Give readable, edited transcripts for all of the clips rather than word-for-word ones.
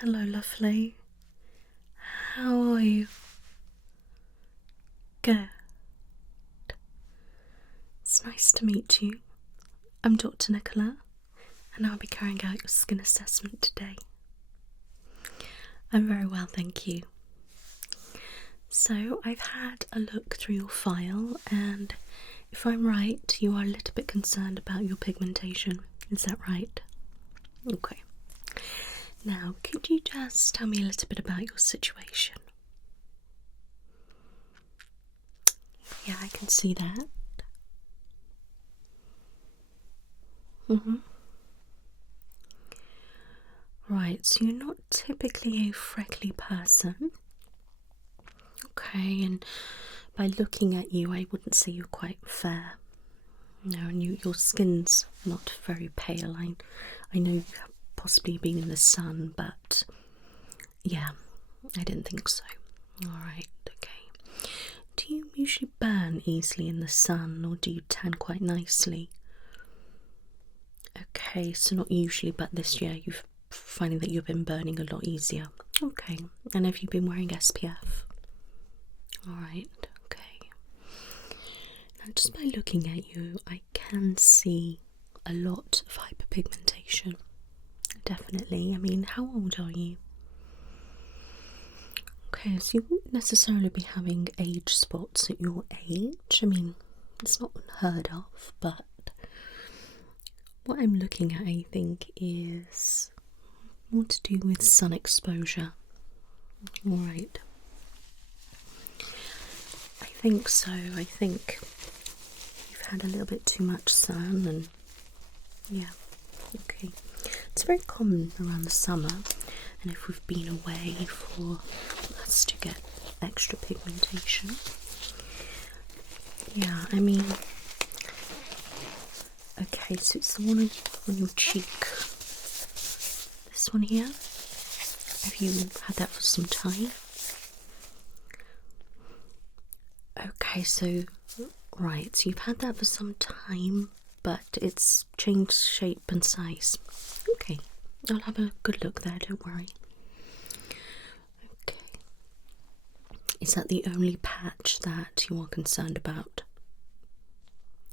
Hello, lovely. How are you? Good. It's nice to meet you. I'm Dr. Nicola, and I'll be carrying out your skin assessment today. I'm very well, thank you. So, I've had a look through your file, and if I'm right, you are a little bit concerned about your pigmentation. Is that right? Okay. Now, could you just tell me a little bit about your situation? Yeah, I can see that. Right, so you're not typically a freckly person. Okay, and by looking at you, I wouldn't say you're quite fair. No, and your skin's not very pale. I know you've possibly been in the sun, but yeah, I didn't think so. Alright, okay. Do you usually burn easily in the sun, or do you tan quite nicely? Okay, so not usually, but this year you're finding that you've been burning a lot easier. Okay, and have you been wearing SPF? Alright, okay. Now, just by looking at you, I can see a lot of hyperpigmentation. Definitely. I mean, how old are you? Okay, so you wouldn't necessarily be having age spots at your age. I mean, it's not unheard of, but what I'm looking at, I think, is more to do with sun exposure. Alright. I think so. I think you've had a little bit too much sun, and yeah, okay. It's very common around the summer, and if we've been away, for us to get extra pigmentation. Yeah, I mean, okay, so it's the one on your cheek. This one here. Have you had that for some time? Okay, so right, so you've had that for some time, but it's changed shape and size. Okay, I'll have a good look there, don't worry. Okay. Is that the only patch that you are concerned about?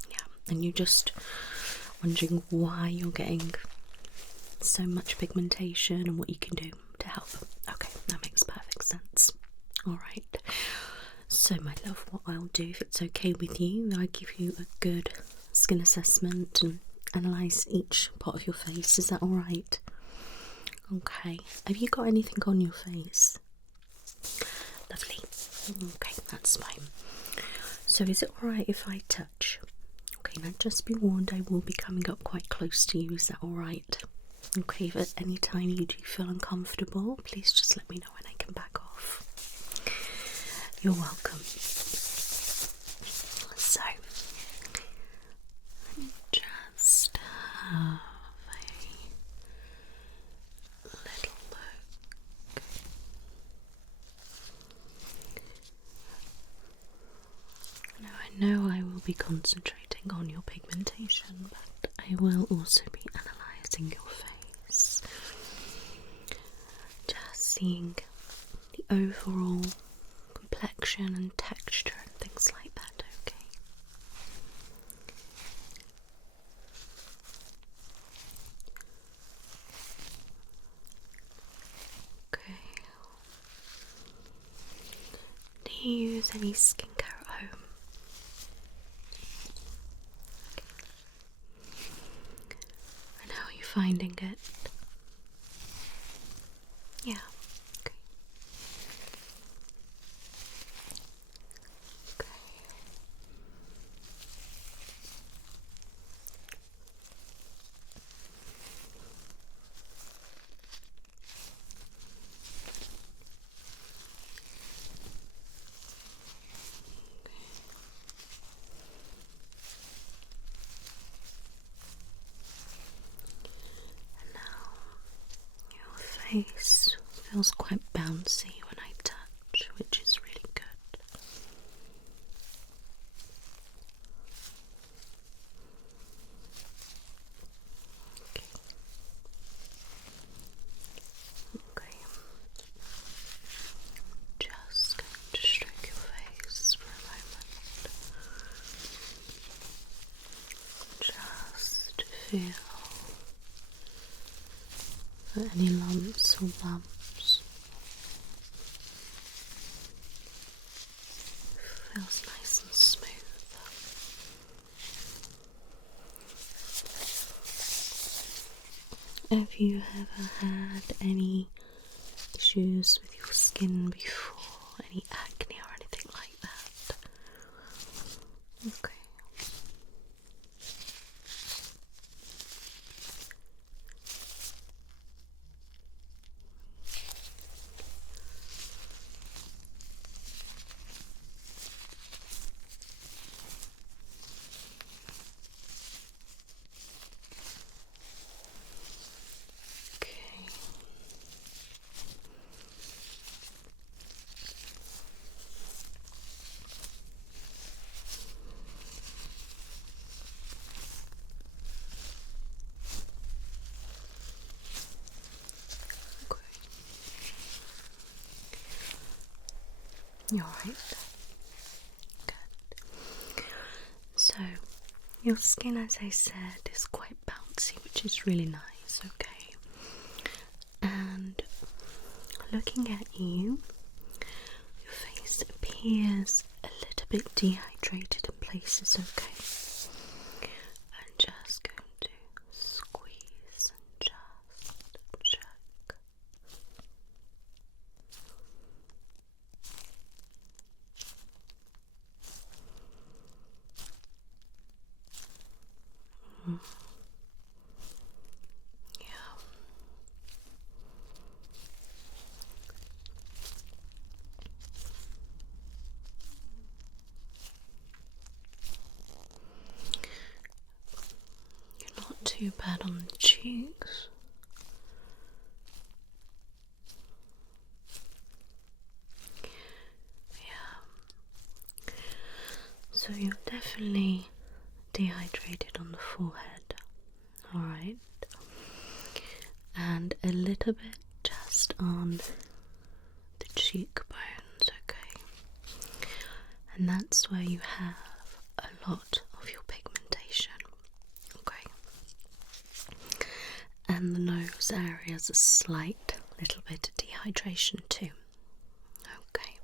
Yeah, and you're just wondering why you're getting so much pigmentation and what you can do to help. Okay, that makes perfect sense. Alright, so my love, what I'll do, if it's okay with you, I'll give you a good skin assessment and analyse each part of your face. Is that alright? Okay, have you got anything on your face? Lovely. Okay, that's fine. So is it alright if I touch? Okay, now just be warned, I will be coming up quite close to you. Is that alright? Okay, if at any time you do feel uncomfortable, please just let me know and I can back off. You're welcome. So, let me just have a little look. Now, I know I will be concentrating on your pigmentation, but I will also be analysing your face. Just seeing the overall complexion and texture and things like that, okay? Okay. Do you use any skincare at home? Okay. And how are you finding it? Yeah. Okay. Okay. And now your face feels quite bouncy when I touch, which is really good. Okay. Okay. feel for any lumps or bumps. Feels nice and smooth. Have you ever had any issues with your skin before? Any acne or anything like that? Okay. You're right. Good. So, your skin, as I said, is quite bouncy, which is really nice, okay? And looking at you, your face appears a little bit dehydrated in places, okay? I'm just going to squeeze and just check. Yeah. You're not too bad on the cheeks. Yeah. So you're definitely dehydrated on the forehead, alright, and a little bit just on the cheekbones, okay, and that's where you have a lot of your pigmentation, okay, and the nose area is a slight little bit of dehydration too, okay.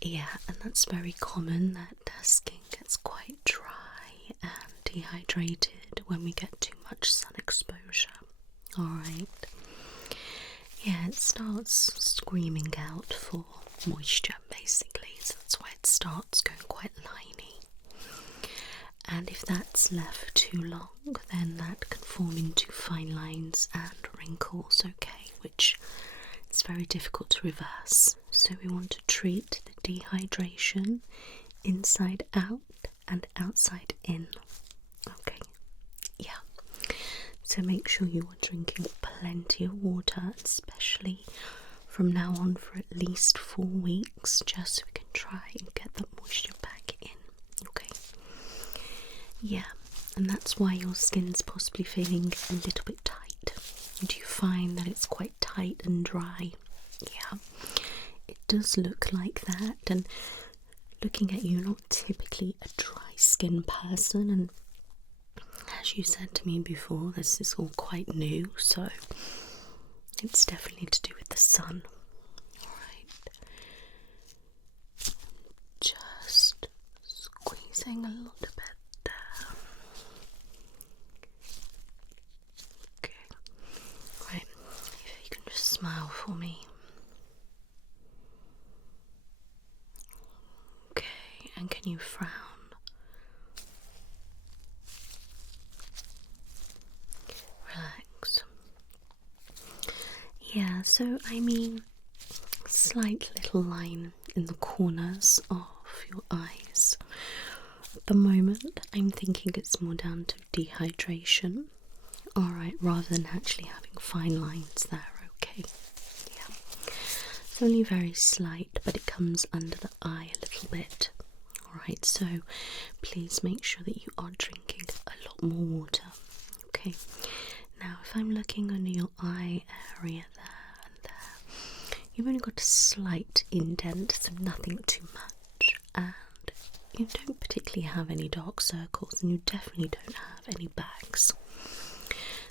Yeah, and that's very common that skin gets quite dry and dehydrated when we get too much sun exposure. Alright. Yeah, it starts screaming out for moisture basically, so that's why it starts going quite liney. And if that's left too long, then that can form into fine lines and wrinkles, okay, which is very difficult to reverse. So we want to treat the dehydration inside out and outside in. Okay, yeah. So make sure you are drinking plenty of water, especially from now on for at least 4 weeks, just so we can try and get that moisture back in. Okay. Yeah, and that's why your skin's possibly feeling a little bit tight. Do you find that it's quite tight and dry? Yeah, it does look like that, and looking at you, not typically a dry skin person, and as you said to me before, this is all quite new, so it's definitely to do with the sun. Alright, just squeezing a little bit there. Okay, right, if you can just smile for me. Okay, and can you frown? Relax. Yeah, so I mean, slight little line in the corners of your eyes. At the moment, I'm thinking it's more down to dehydration. Alright, rather than actually having fine lines there, okay? Yeah. It's only very slight, but it comes under the eye a little bit. Alright, so please make sure that you are drinking a lot more water. Okay. Now, if I'm looking under your eye area there and there, you've only got a slight indent, so nothing too much. And you don't particularly have any dark circles, and you definitely don't have any bags.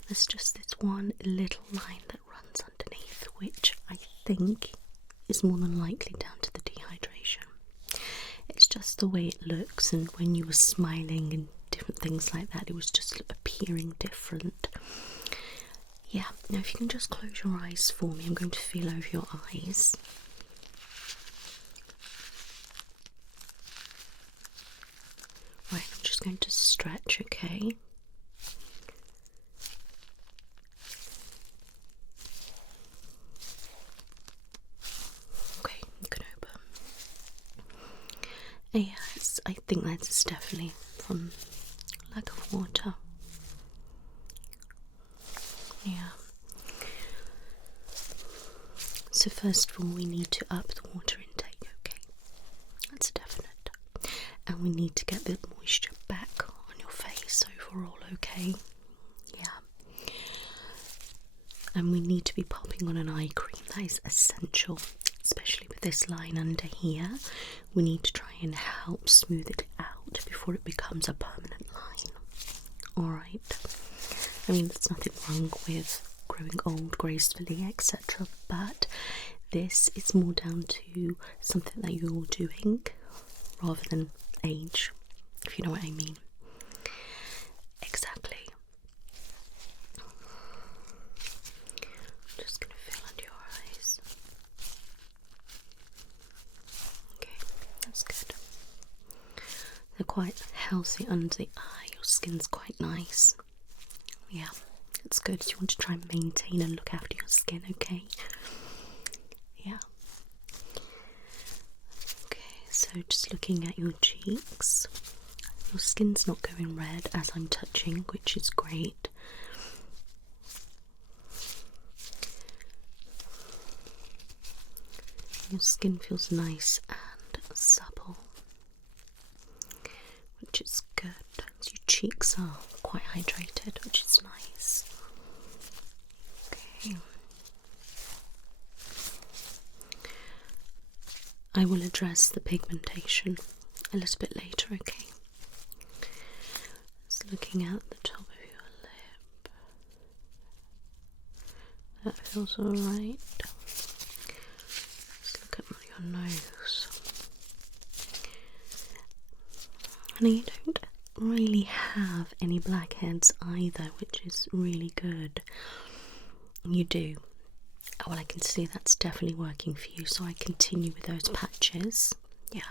There's just this one little line that runs underneath, which I think is more than likely down to the dehydration. It's just the way it looks, and when you were smiling and different things like that, it was just appearing different. Yeah, now if you can just close your eyes for me, I'm going to feel over your eyes. Right, I'm just going to stretch, okay? Okay, you can open. Yes, I think that's definitely from lack of water. Yeah. So first of all, we need to up the water intake, okay? That's definite. And we need to get the moisture back on your face overall, okay? Yeah. And we need to be popping on an eye cream. That is essential, especially with this line under here. We need to try and help smooth it out before it becomes a permanent line. Alright. I mean, there's nothing wrong with growing old gracefully, etc. But this is more down to something that you're doing rather than age, if you know what I mean. Exactly. I'm just going to feel under your eyes. Okay, that's good. They're quite healthy under the eye. Your skin's quite nice. Yeah, it's good. You want to try and maintain and look after your skin, okay? Yeah. Okay, so just looking at your cheeks. Your skin's not going red as I'm touching, which is great. Your skin feels nice and supple, which is good. So your cheeks are quite hydrated, which is nice. Okay. I will address the pigmentation a little bit later, okay? Just looking at the top of your lip. That feels alright. Let's look at your nose. And you don't really have any blackheads either, which is really good. You do. Well, I can see that's definitely working for you, so I continue with those patches. Yeah.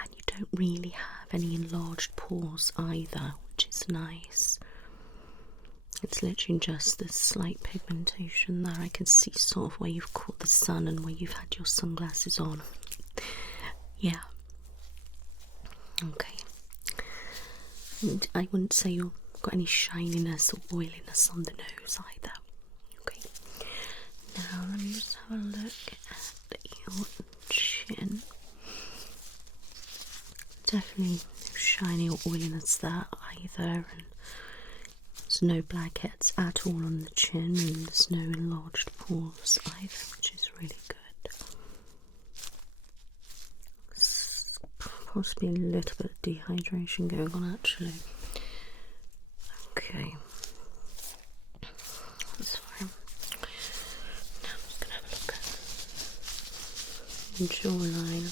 And you don't really have any enlarged pores either, which is nice. It's literally just this slight pigmentation there. I can see sort of where you've caught the sun and where you've had your sunglasses on. Yeah. Okay. And I wouldn't say you've got any shininess or oiliness on the nose either. Okay. Now let me just have a look at your chin. Definitely no shiny or oiliness there either, and there's no blackheads at all on the chin, and there's no enlarged pores either, which is really good. It's possibly a little bit of dehydration going on actually. Okay. That's fine. Now I'm just going to have a look at the jawline.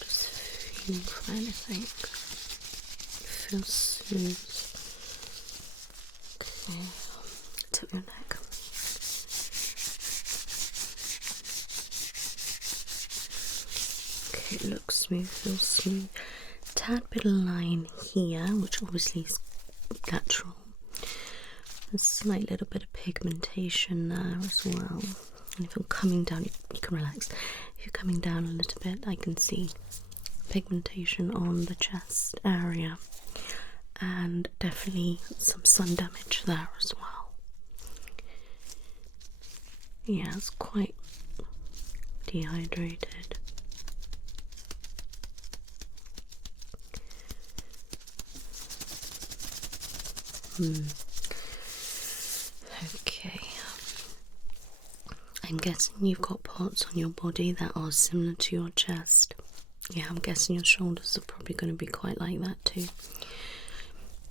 Just feeling for anything. It feels smooth. Okay. Tip your neck. Okay, it looks smooth, feels smooth. Tad bit of line here, which obviously is natural. A slight little bit of pigmentation there as well. And if you're coming down, you can relax. If you're coming down a little bit, I can see pigmentation on the chest area, and definitely some sun damage there as well. Yeah, it's quite dehydrated. Okay. I'm guessing you've got parts on your body that are similar to your chest. Yeah, I'm guessing your shoulders are probably going to be quite like that too.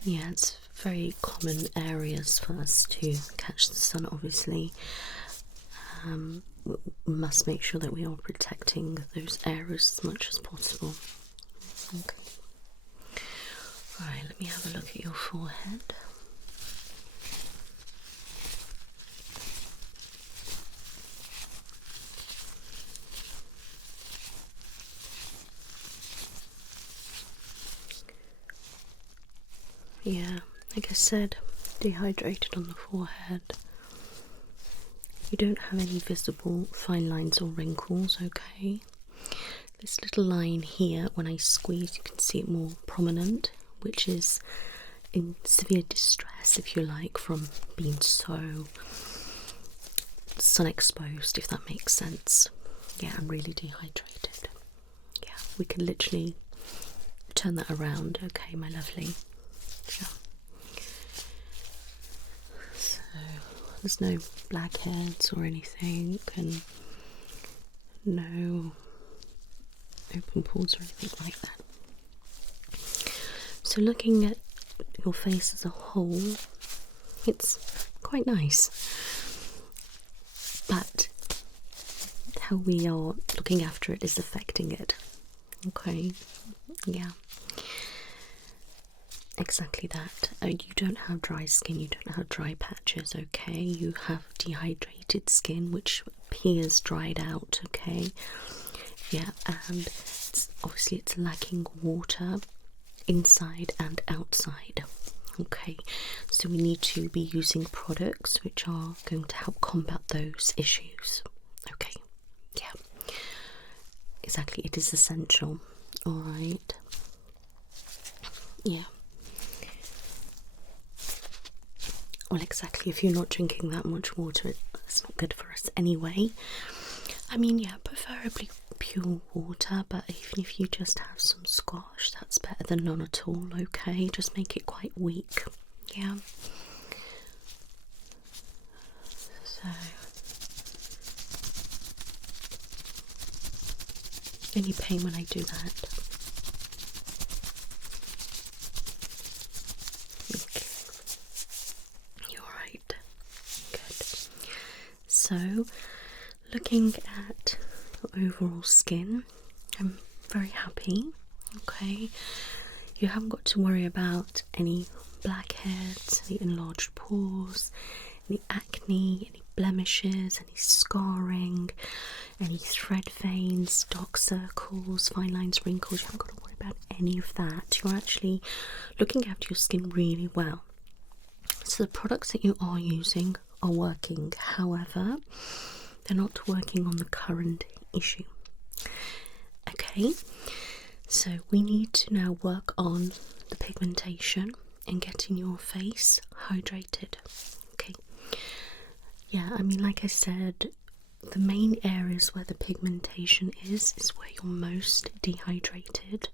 Yeah, it's very common areas for us to catch the sun, obviously. We must make sure that we are protecting those areas as much as possible. Okay. Right, let me have a look at your forehead. Yeah, like I said, dehydrated on the forehead. You don't have any visible fine lines or wrinkles, okay? This little line here, when I squeeze, you can see it more prominent, which is in severe distress, if you like, from being so sun exposed, if that makes sense. Yeah, I'm really dehydrated. Yeah, we can literally turn that around, okay, my lovely. Yeah. So there's no blackheads or anything, and no open pores or anything like that. So looking at your face as a whole, it's quite nice, but how we are looking after it is affecting it. Okay, yeah, exactly that. You don't have dry skin, you don't have dry patches, okay? You have dehydrated skin which appears dried out, okay? Yeah, and obviously it's lacking water inside and outside. Okay, so we need to be using products which are going to help combat those issues. Okay, yeah, exactly, it is essential. Alright, yeah. Well, exactly, if you're not drinking that much water, it's not good for us anyway. I mean, yeah, preferably pure water, but even if you just have some squash, that's better than none at all, okay? Just make it quite weak, yeah? So, any pain when I do that? Okay. You're right. Good. So, looking at your overall skin, I'm very happy. Okay, you haven't got to worry about any blackheads, any enlarged pores, any acne, any blemishes, any scarring, any thread veins, dark circles, fine lines, wrinkles. You haven't got to worry about any of that. You're actually looking after your skin really well. So the products that you are using are working, however, they're not working on the current issue. Okay, so we need to now work on the pigmentation and getting your face hydrated. Okay, yeah, I mean, like I said, the main areas where the pigmentation is where you're most dehydrated,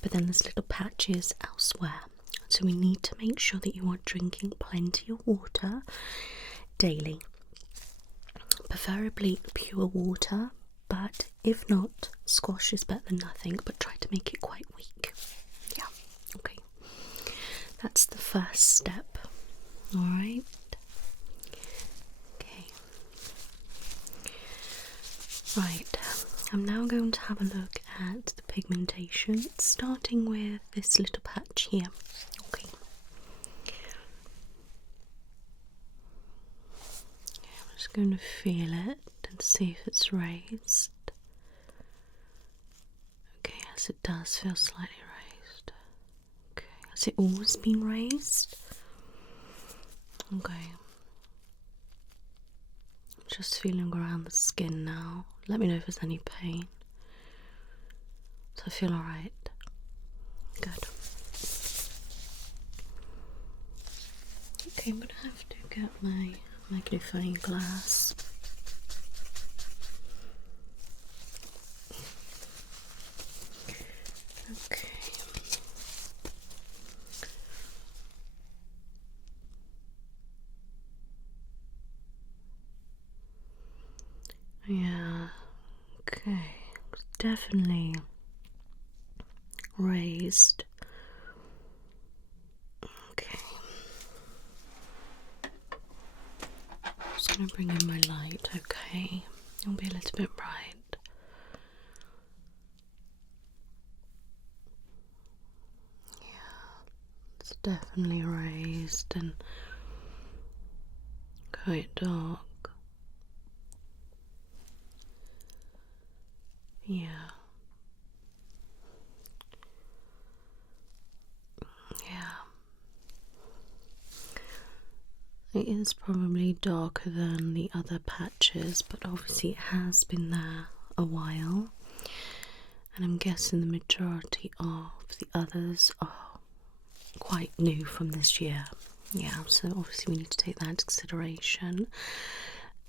but then there's little patches elsewhere. So we need to make sure that you are drinking plenty of water daily, preferably pure water, but if not, squash is better than nothing, but try to make it quite weak. Yeah, okay, that's the first step. All right, okay, right, I'm now going to have a look at the pigmentation, starting with this little patch here. Okay, I'm just going to feel it and see if it's raised. Okay, yes, it does feel slightly raised. Okay, has it always been raised? Okay, I'm just feeling around the skin now. Let me know if there's any pain. Does it feel alright? Good. Okay, I'm gonna have to get my magnifying glass. Okay. Yeah, okay, definitely raised. Okay. Just going to bring in my light, okay? It'll be a little bit bright. Yeah, it's definitely raised and quite dark. Yeah. Yeah. It is probably darker than the other patches, but obviously it has been there a while. And I'm guessing the majority of the others are quite new from this year. Yeah, so obviously we need to take that into consideration.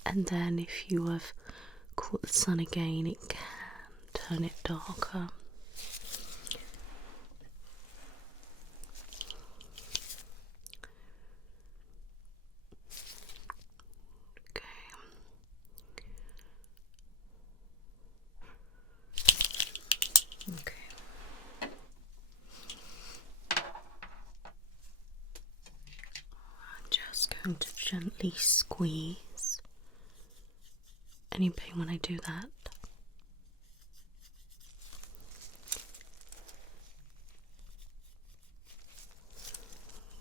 And then if you have caught the sun again, it can turn it darker. Okay. I'm just going to gently squeeze. Any pain when I do that?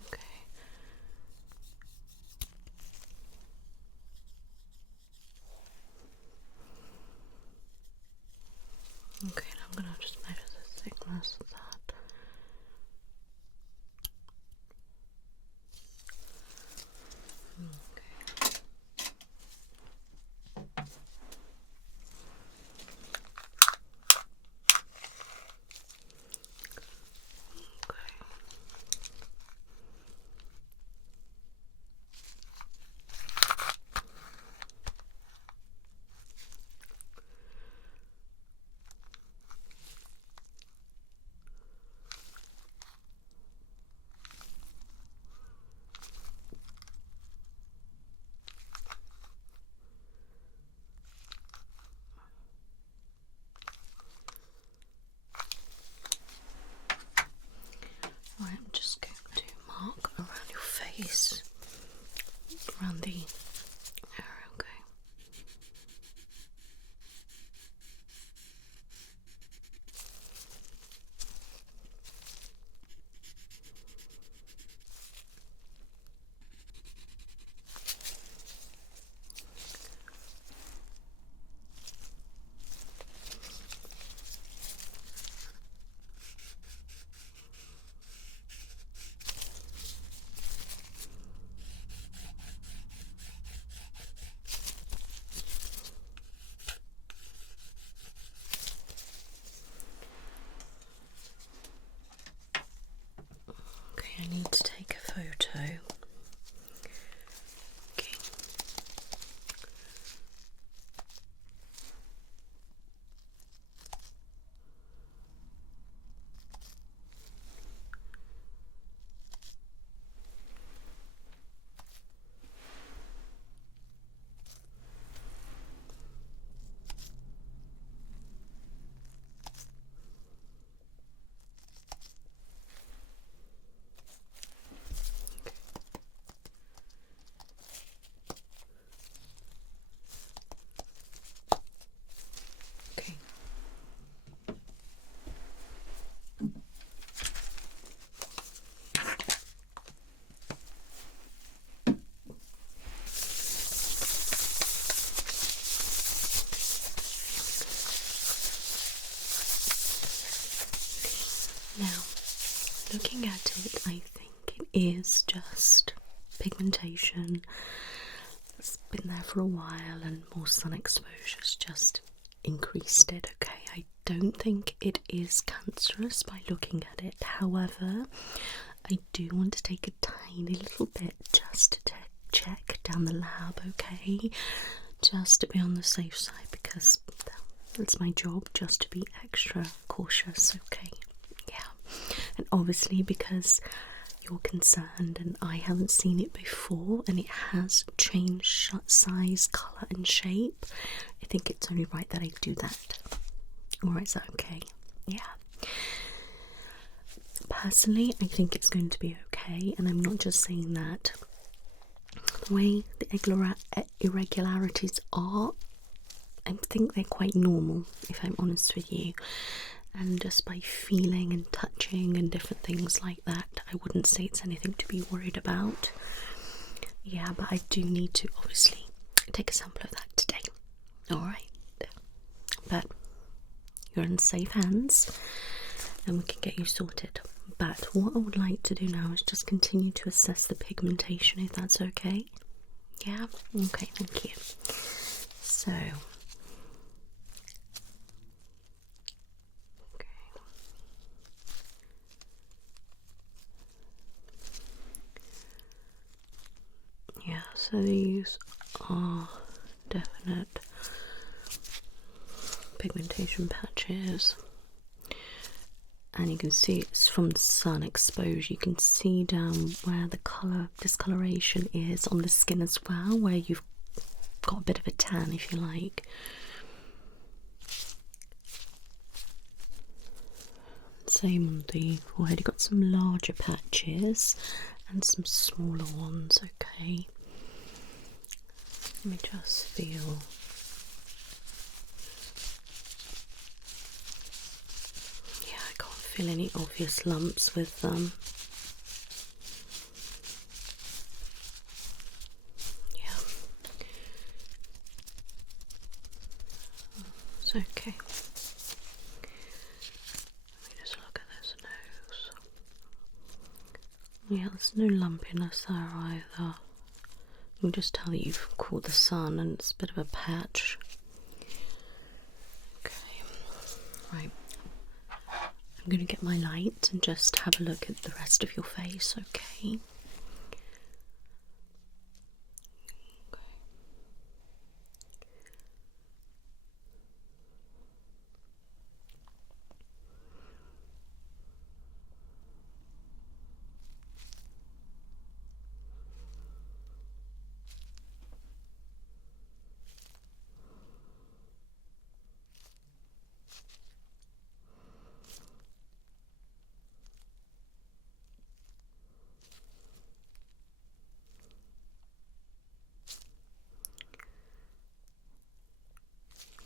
Okay. Okay, now I'm going to just measure the thickness of that. Right, I'm just going to mark around your face, around the area, okay? Okay, I need to take a photo. Okay. Okay. Now, looking at it, I think it is just pigmentation. It's been there for a while and more sun exposure's just increased it, okay? I don't think it is cancerous by looking at it. However, I do want to take a tiny little bit just to check down the lab, okay? Just to be on the safe side, because that's my job, just to be extra cautious, okay? Yeah. And obviously because you're concerned and I haven't seen it before and it has changed size, colour and shape, I think it's only right that I do that. Alright, is that okay? Yeah. personally, I think it's going to be okay, and I'm not just saying that. The way the irregularities are, I think they're quite normal, if I'm honest with you. And just by feeling and touching and different things like that, I wouldn't say it's anything to be worried about. Yeah, but I do need to obviously take a sample of that today. Alright. But you're in safe hands and we can get you sorted. But what I would like to do now is just continue to assess the pigmentation, if that's okay. Yeah? Okay, thank you. So, yeah, so these are definite pigmentation patches, and you can see it's from the sun exposure. You can see down where the colour discoloration is on the skin as well, where you've got a bit of a tan, if you like. Same on the forehead, you've got some larger patches and some smaller ones. Okay, let me just feel. Yeah, I can't feel any obvious lumps with them. Yeah, it's okay. Let me just look at this nose. Yeah, there's no lumpiness there either. You can just tell that you've caught the sun and it's a bit of a patch. Okay, right. I'm going to get my light and just have a look at the rest of your face, okay?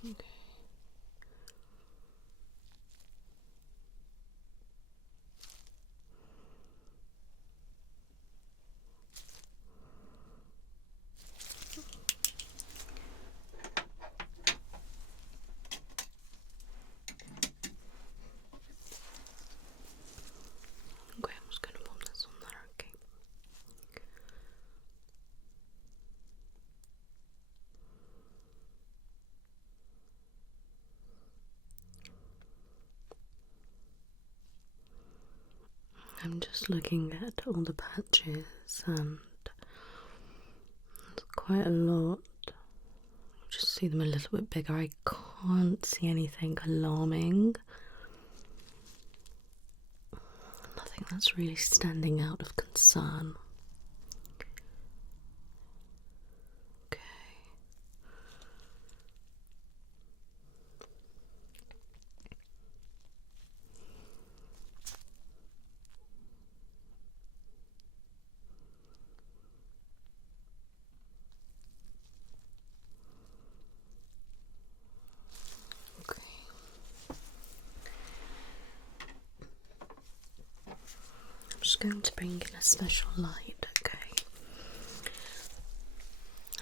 Okay. Okay, I'm just going to put this on there, okay? I'm just looking at all the patches and there's quite a lot. Just see them a little bit bigger. I can't see anything alarming. Nothing that's really standing out of concern. Okay. Okay. I'm just going to bring in a special light, okay?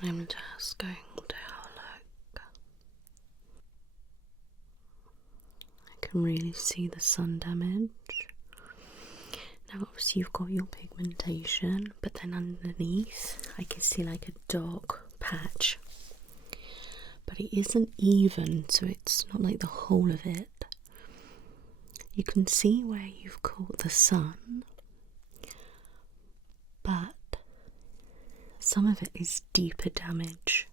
I'm just going to have a look. I can really see the sun damage. Now obviously you've got your pigmentation, but then underneath I can see like a dark patch. But it isn't even, so it's not like the whole of it. You can see where you've caught the sun, but some of it is deeper damage.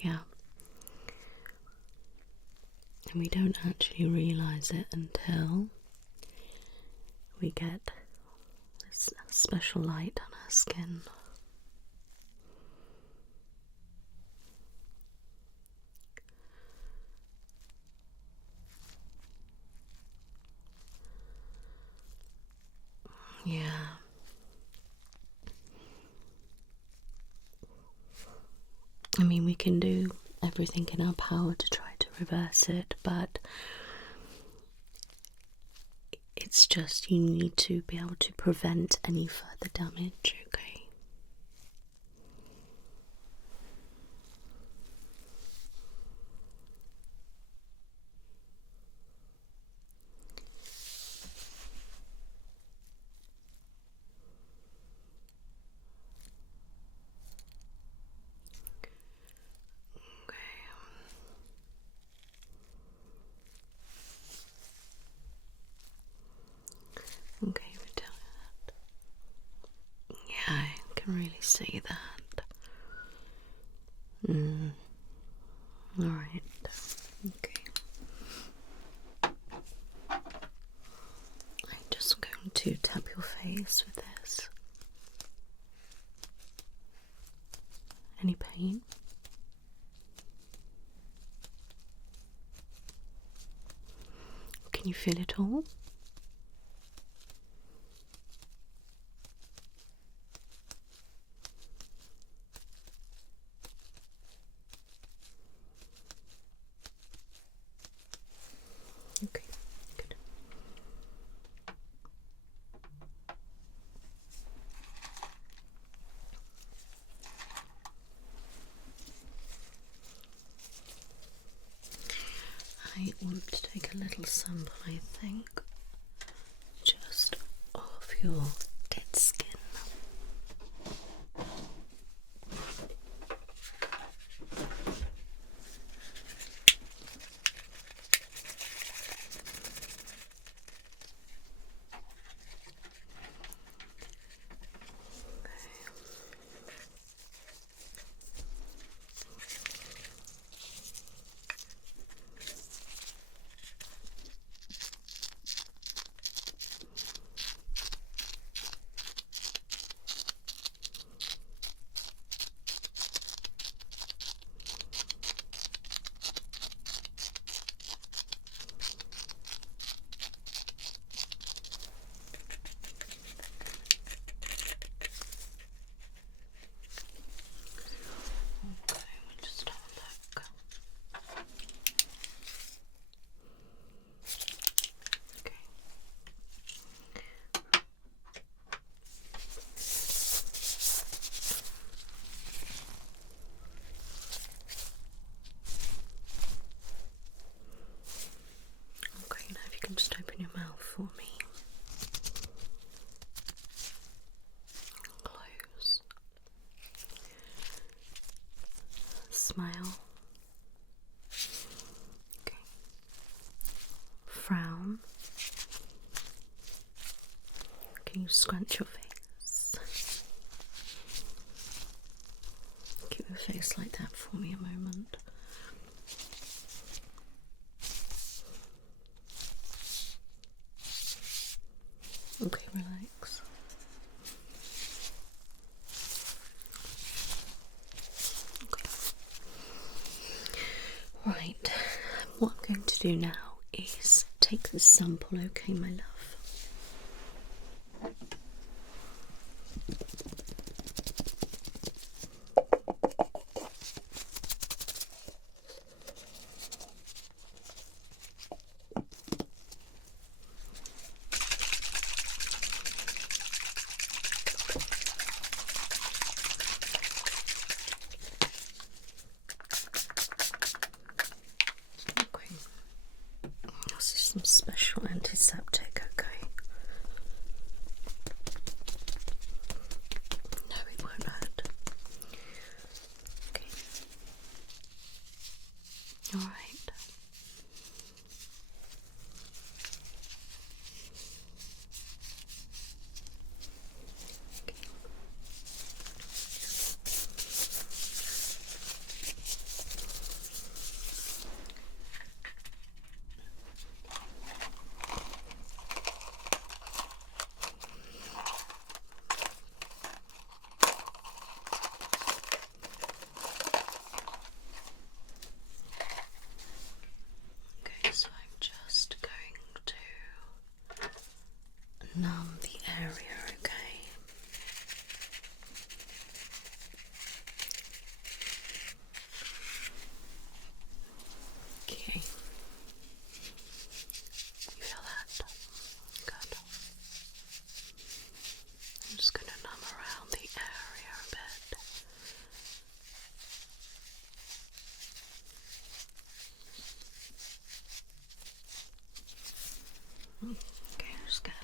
Yeah. And we don't actually realise it until we get this special light on our skin. Yeah. I mean, we can do everything in our power to try to reverse it, but it's just you need to be able to prevent any further damage, okay? Okay, we tell that. Yeah, I can really see that. Alright. Okay. I'm just going to tap your face with this. Any pain? Can you feel it all? Okay, good. I want to take a little sample, I think, just of your dead skin. Can just open your mouth for me. Close. Smile. Okay. Frown. Can you scrunch your face? Keep your face like that for me a moment. Okay, relax. Okay. Right, what I'm going to do now is take the sample, okay, my love? This is some special antiseptic, okay? No, it won't hurt. Okay. Alright. So I'm just going to numb the area,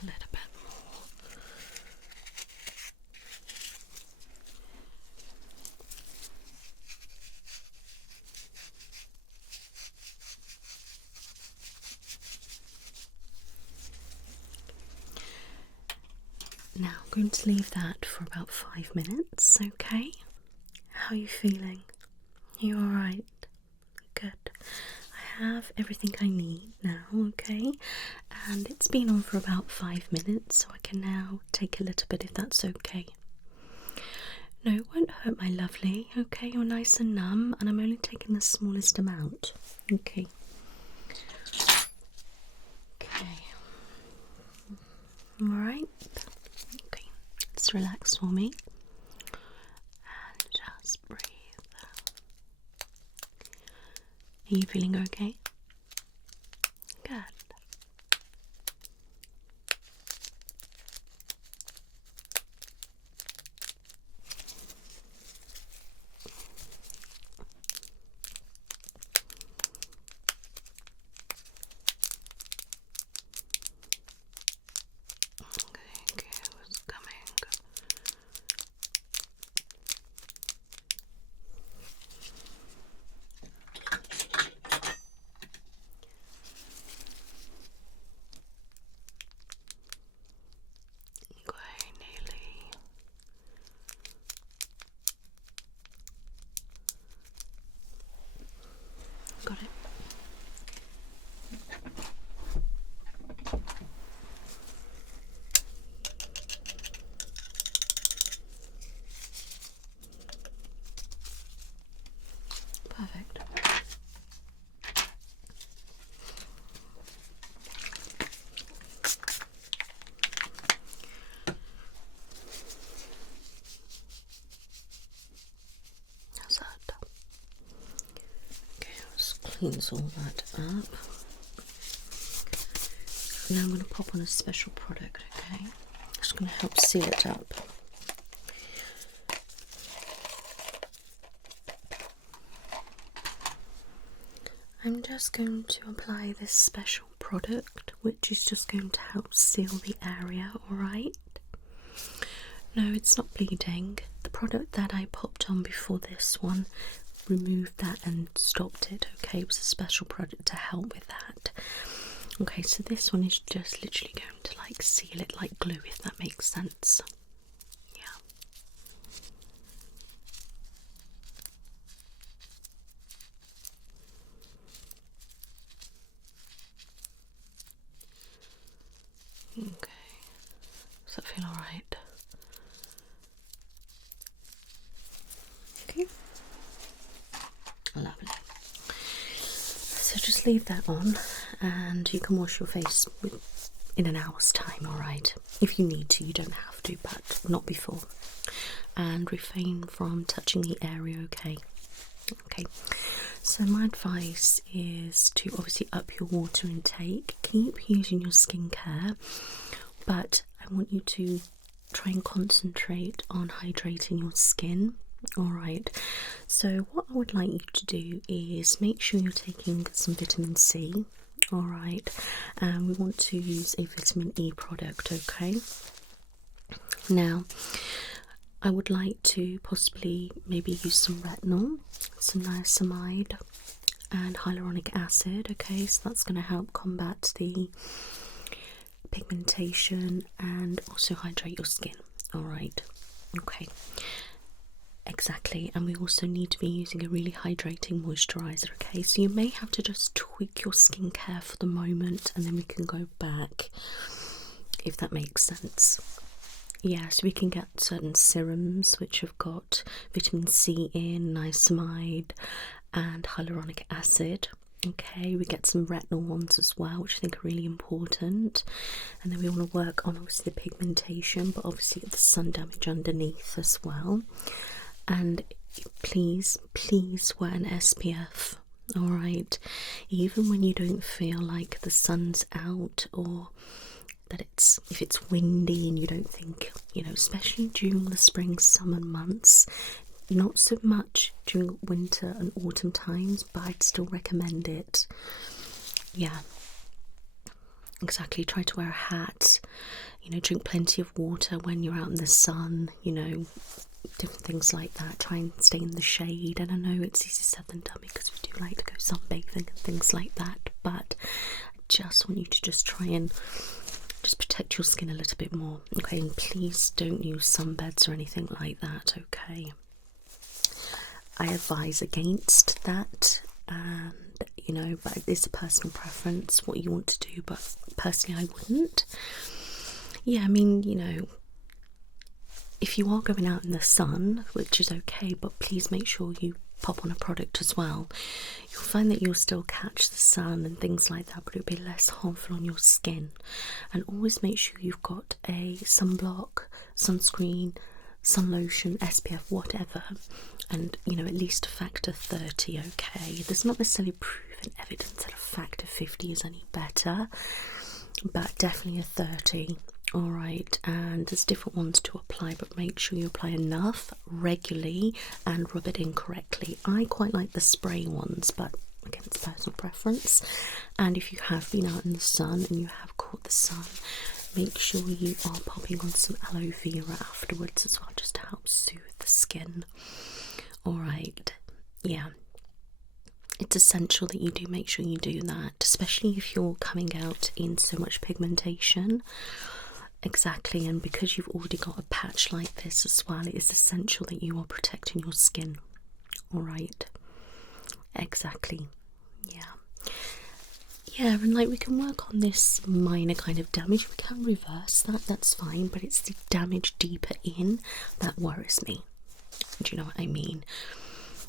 a little bit more. Now I'm going to leave that for about 5 minutes, okay? How are you feeling? You alright? Good. I have everything I need now, okay? And it's been on for about 5 minutes, so I can now take a little bit if that's okay. No, it won't hurt, my lovely, okay? You're nice and numb, and I'm only taking the smallest amount, okay? Okay. Alright. Okay, just relax for me. And just breathe. Are you feeling okay? Good. Okay, what's coming? Got it. Perfect. How's that? Okay, let's cleanse all that up. Now I'm going to pop on a special product, okay? It's going to help seal it up. I'm just going to apply this special product, which is just going to help seal the area, alright? No, it's not bleeding. The product that I popped on before this one removed that and stopped it, okay? It was a special product to help with that. Okay, so this one is just literally going to like seal it like glue, if that makes sense. Yeah. Okay, does that feel alright? Okay, lovely. So just leave that on and you can wash your face in an hour's time, alright? If you need to, you don't have to, but not before. And refrain from touching the area, okay? Okay, so my advice is to obviously up your water intake, keep using your skincare, but I want you to try and concentrate on hydrating your skin. Alright, so what I would like you to do is make sure you're taking some vitamin C. Alright, and we want to use a vitamin E product, okay? Now, I would like to possibly maybe use some retinol, some niacinamide and hyaluronic acid, okay? So that's going to help combat the pigmentation and also hydrate your skin, alright? Okay. Exactly, and we also need to be using a really hydrating moisturiser, okay? So you may have to just tweak your skincare for the moment and then we can go back, if that makes sense. Yeah, so we can get certain serums which have got vitamin C in, niacinamide and hyaluronic acid. Okay, we get some retinol ones as well, which I think are really important. And then we want to work on obviously the pigmentation, but obviously the sun damage underneath as well. And please wear an SPF, alright? Even when you don't feel like the sun's out, or that if it's windy and you don't think, you know, especially during the spring, summer months, not so much during winter and autumn times, but I'd still recommend it. Yeah. Exactly, try to wear a hat, you know, drink plenty of water when you're out in the sun, you know, different things like that. Try and stay in the shade. And I know it's easier said than done because we do like to go sunbathing and things like that, but I just want you to just try and just protect your skin a little bit more, okay? And please don't use sunbeds or anything like that, okay? I advise against that, and you know, but it's a personal preference what you want to do, but personally I wouldn't. Yeah, I mean, you know, if you are going out in the sun, which is okay, but please make sure you pop on a product as well. You'll find that you'll still catch the sun and things like that, but it'll be less harmful on your skin. And always make sure you've got a sunblock, sunscreen, sun lotion, SPF, whatever, and you know, at least a factor 30, okay? There's not necessarily proven evidence that a factor 50 is any better, but definitely a 30. Alright, and there's different ones to apply, but make sure you apply enough regularly and rub it in correctly. I quite like the spray ones, but again, it's personal preference. And if you have been out in the sun and you have caught the sun, make sure you are popping on some aloe vera afterwards as well, just to help soothe the skin. Alright, yeah. It's essential that you do make sure you do that, especially if you're coming out in so much pigmentation. Exactly, and because you've already got a patch like this as well, it is essential that you are protecting your skin. Alright, exactly, yeah. Yeah, and like we can work on this minor kind of damage, we can reverse that, that's fine, but it's the damage deeper in that worries me. Do you know what I mean?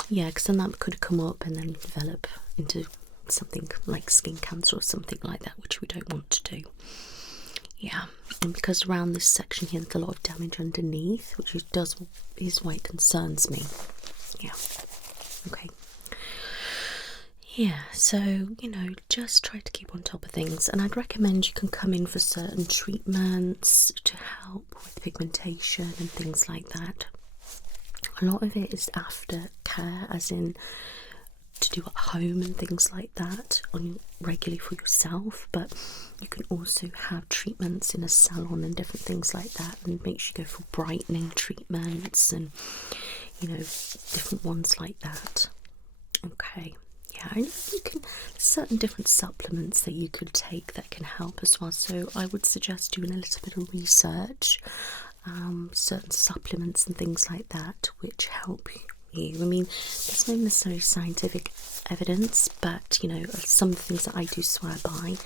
Yeah, because then that could come up and then develop into something like skin cancer or something like that, which we don't want to do. Yeah, and because around this section here there's a lot of damage underneath, which is why it concerns me. Yeah, okay. Yeah, so, you know, just try to keep on top of things, and I'd recommend you can come in for certain treatments to help with pigmentation and things like that. A lot of it is after care, as in to do at home and things like that on regularly for yourself, but you can also have treatments in a salon and different things like that, and make sure you go for brightening treatments and, you know, different ones like that. Okay, yeah, and you can, there's certain different supplements that you could take that can help as well, so I would suggest doing a little bit of research, certain supplements and things like that which help you. I mean, there's no necessarily scientific evidence, but you know, some of the things that I do swear by,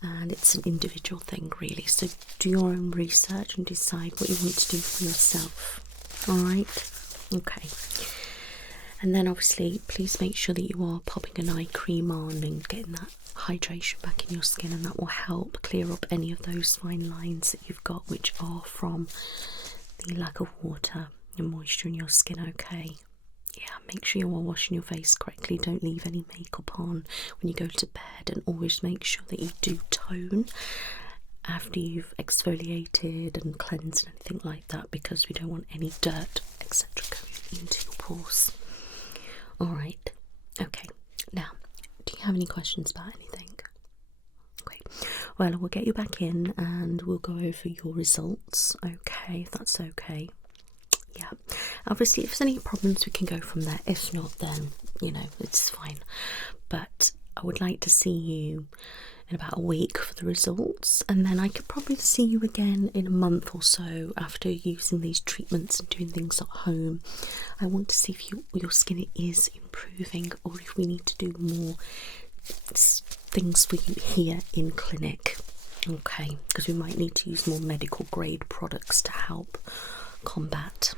and it's an individual thing really, so do your own research and decide what you want to do for yourself. Alright, okay. And then obviously please make sure that you are popping an eye cream on and getting that hydration back in your skin, and that will help clear up any of those fine lines that you've got, which are from the lack of water and moisture in your skin, okay? Yeah, make sure you are washing your face correctly, don't leave any makeup on when you go to bed, and always make sure that you do tone after you've exfoliated and cleansed and anything like that, because we don't want any dirt, etc. going into your pores. Alright, okay, now, do you have any questions about anything? Okay, well, we'll get you back in and we'll go over your results, okay, if that's okay. Yeah, obviously if there's any problems we can go from there, if not then, you know, it's fine, but I would like to see you in about a week for the results, and then I could probably see you again in a month or so after using these treatments and doing things at home. I want to see if your skin is improving, or if we need to do more things for you here in clinic, okay, because we might need to use more medical grade products to help combat.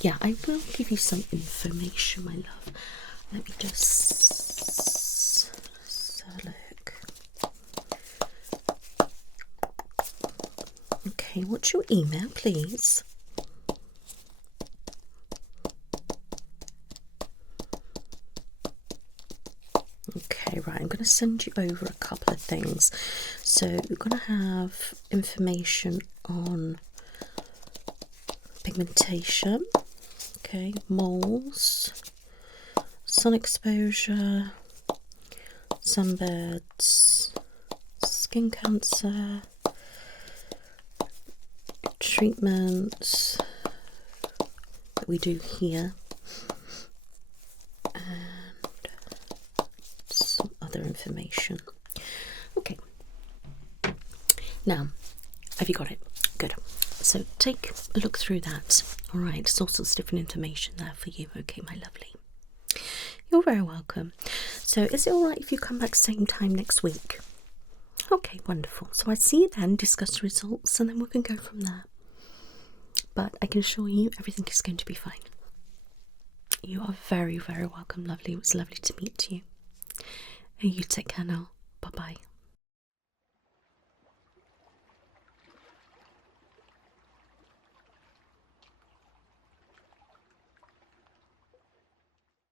Yeah, I will give you some information, my love. Let me just have a look. Okay, what's your email, please? Okay, right, I'm going to send you over a couple of things. So we're going to have information on pigmentation, okay, moles, sun exposure, sunbeds, skin cancer treatments that we do here, and some other information. Okay, now have you got it? Good. So take a look through that. All right, there's all sorts of different information there for you. Okay, my lovely. You're very welcome. So is it all right if you come back same time next week? Okay, wonderful. So I see you then, discuss the results, and then we can go from there. But I can assure you everything is going to be fine. You are very, very welcome, lovely. It was lovely to meet you. And you take care now. Bye-bye.